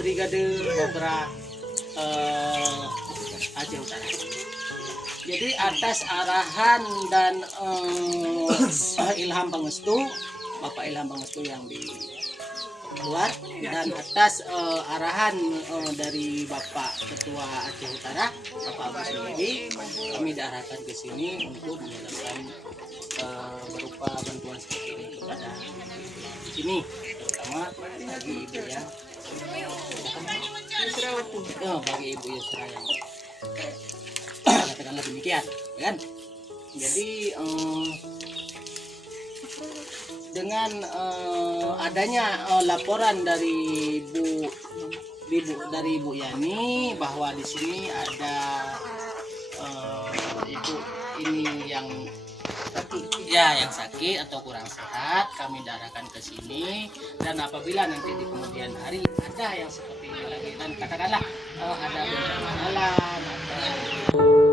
Brigade Kobra Aceh Utara. Jadi atas arahan dan Ilham Pangestu, Bapak Ilham Pangestu yang dibuat, dan atas arahan dari Bapak Ketua Aceh Utara, Bapak Agus Lagi, kami diarahkan ke sini untuk menyalurkan berupa bantuan seperti ini kepada sini, terutama bagi ibu yang bagi ibu Yusra yang katakanlah demikian, kan? Jadi dengan adanya laporan dari Ibu Yani bahwa di sini ada ibu ini yang sakit atau kurang sehat, kami darahkan ke sini. Dan apabila nanti di kemudian hari ada yang seperti ini lagi, dan katakanlah ada bencana alam atau